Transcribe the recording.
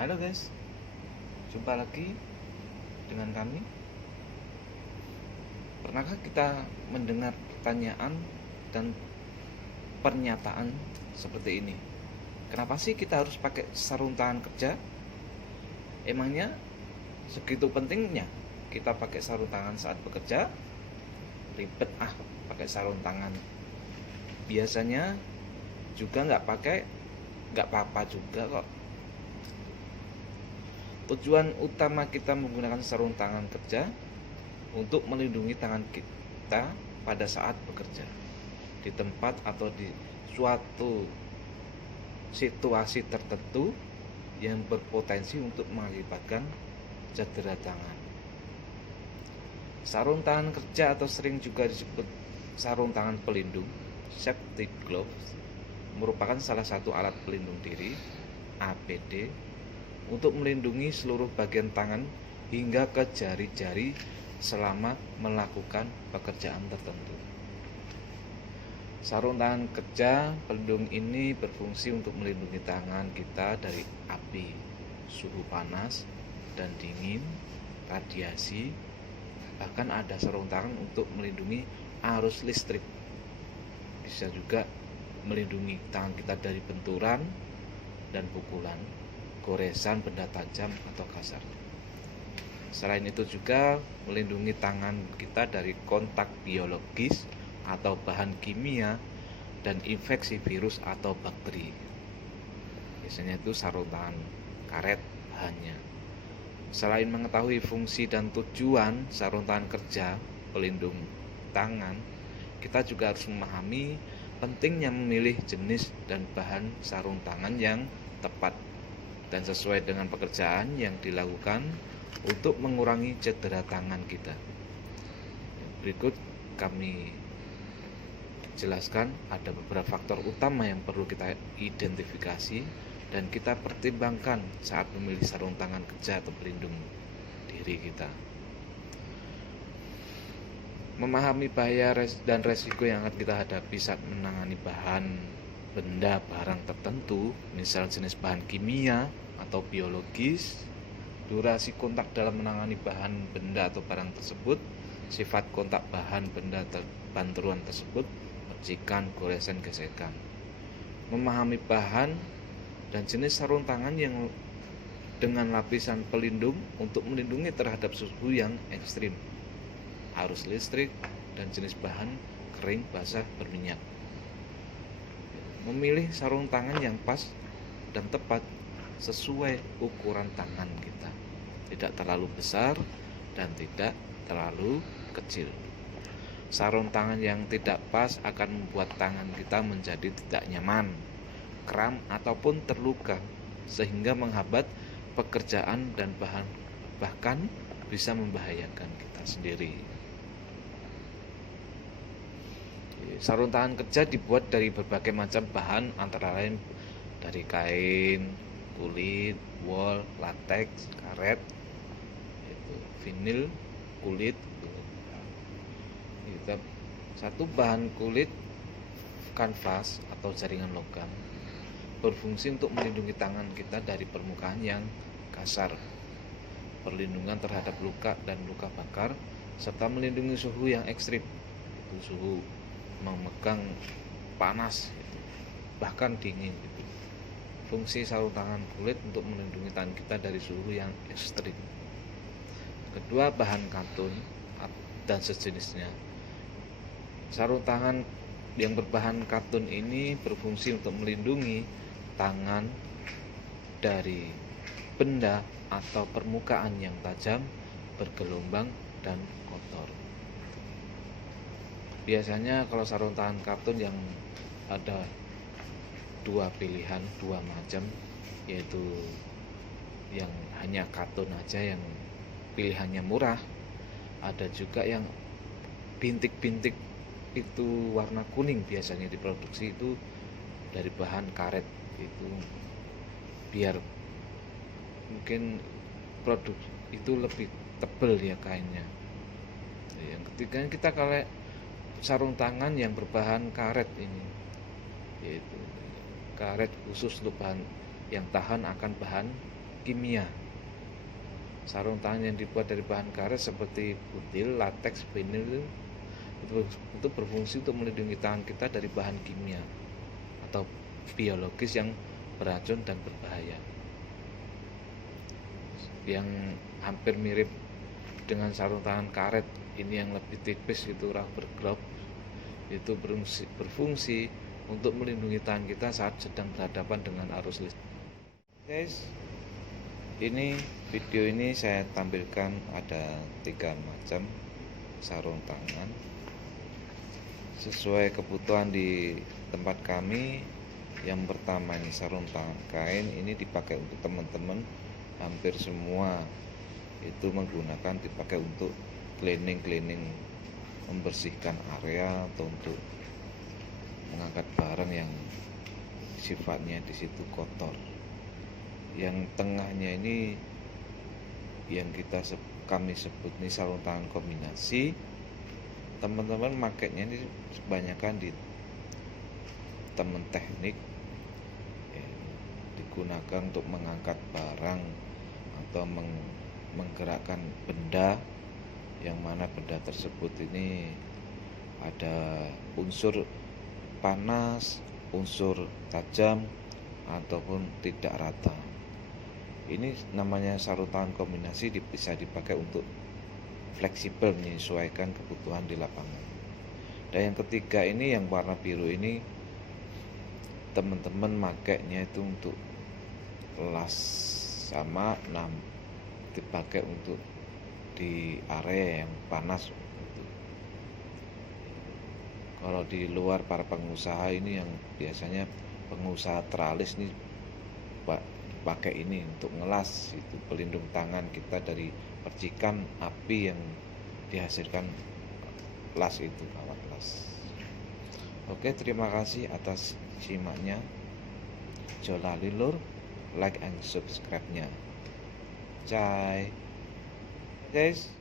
Halo guys, jumpa lagi dengan kami. Pernahkah kita mendengar pertanyaan dan pernyataan seperti ini? Kenapa sih kita harus pakai sarung tangan kerja? Emangnya segitu pentingnya kita pakai sarung tangan saat bekerja? Ribet pakai sarung tangan. Biasanya juga nggak pakai, nggak apa-apa juga kok. Tujuan utama kita menggunakan sarung tangan kerja untuk melindungi tangan kita pada saat bekerja di tempat atau di suatu situasi tertentu yang berpotensi untuk mengakibatkan cedera tangan. Sarung tangan kerja atau sering juga disebut sarung tangan pelindung, safety gloves, merupakan salah satu alat pelindung diri APD untuk melindungi seluruh bagian tangan hingga ke jari-jari selama melakukan pekerjaan tertentu. Sarung tangan kerja pelindung ini berfungsi untuk melindungi tangan kita dari api, suhu panas dan dingin, radiasi. Bahkan ada sarung tangan untuk melindungi arus listrik. Bisa juga melindungi tangan kita dari benturan dan pukulan, goresan benda tajam atau kasar. Selain itu juga melindungi tangan kita dari kontak biologis atau bahan kimia dan infeksi virus atau bakteri. Biasanya itu sarung tangan karet bahannya. Selain mengetahui fungsi dan tujuan sarung tangan kerja pelindung tangan, kita juga harus memahami pentingnya memilih jenis dan bahan sarung tangan yang tepat dan sesuai dengan pekerjaan yang dilakukan untuk mengurangi cedera tangan kita. Berikut kami jelaskan ada beberapa faktor utama yang perlu kita identifikasi dan kita pertimbangkan saat memilih sarung tangan kerja atau pelindung diri kita. Memahami bahaya dan resiko yang akan kita hadapi saat menangani bahan, benda, barang tertentu, misal jenis bahan kimia atau biologis, durasi kontak dalam menangani bahan, benda atau barang tersebut, sifat kontak bahan, benda, bantuan tersebut, percikan, goresan, gesekan. Memahami bahan dan jenis sarung tangan yang dengan lapisan pelindung untuk melindungi terhadap suhu yang ekstrim, arus listrik, dan jenis bahan kering, basah, berminyak. Memilih sarung tangan yang pas dan tepat sesuai ukuran tangan kita, tidak terlalu besar dan tidak terlalu kecil. Sarung tangan yang tidak pas akan membuat tangan kita menjadi tidak nyaman, kram ataupun terluka, sehingga menghambat pekerjaan dan bahkan bisa membahayakan kita sendiri. Sarung tangan kerja dibuat dari berbagai macam bahan, antara lain dari kain, kulit, wol, latex, karet, vinil, kulit. Satu bahan kulit kanvas atau jaringan logam berfungsi untuk melindungi tangan kita dari permukaan yang kasar, perlindungan terhadap luka dan luka bakar, serta melindungi suhu yang ekstrim, suhu memegang panas, bahkan dingin. Fungsi sarung tangan kulit untuk melindungi tangan kita dari suhu yang ekstrim. Kedua, bahan katun dan sejenisnya. Sarung tangan yang berbahan katun ini berfungsi untuk melindungi tangan dari benda atau permukaan yang tajam, bergelombang, dan kotor. Biasanya kalau sarung tangan katun yang ada dua pilihan, dua macam, yaitu yang hanya katun aja yang pilihannya murah, ada juga yang bintik-bintik itu warna kuning, biasanya diproduksi itu dari bahan karet, itu biar mungkin produk itu lebih tebal ya kainnya. Yang ketiga, kita kalau sarung tangan yang berbahan karet ini, yaitu karet khusus untuk bahan yang tahan akan bahan kimia. Sarung tangan yang dibuat dari bahan karet seperti butil, lateks, vinil itu berfungsi untuk melindungi tangan kita dari bahan kimia atau biologis yang beracun dan berbahaya. Yang hampir mirip dengan sarung tangan karet, ini yang lebih tipis itu rubber glove, itu berfungsi untuk melindungi tangan kita saat sedang berhadapan dengan arus listrik. Guys, ini video ini saya tampilkan ada 3 macam sarung tangan sesuai kebutuhan di tempat kami. Yang pertama ini sarung tangan kain, ini dipakai untuk teman-teman hampir semua itu menggunakan, dipakai untuk cleaning membersihkan area atau untuk mengangkat barang yang sifatnya di situ kotor. Yang tengahnya ini yang kami sebut ini sarung tangan kombinasi. Teman-teman makainya ini kebanyakan di teman teknik, digunakan untuk mengangkat barang atau menggerakkan benda, yang mana benda tersebut ini ada unsur panas, unsur tajam ataupun tidak rata. Ini namanya sarung tangan kombinasi, bisa dipakai untuk fleksibel menyesuaikan kebutuhan di lapangan. Dan yang ketiga ini yang warna biru ini, teman-teman makainya itu untuk las sama dipakai untuk di area yang panas. Kalau di luar para pengusaha ini, yang biasanya pengusaha teralis ini pakai ini untuk ngelas, itu pelindung tangan kita dari percikan api yang dihasilkan las itu, kawat las. Oke, terima kasih atas simaknya. Jolali lur, like and subscribe-nya. Bye guys.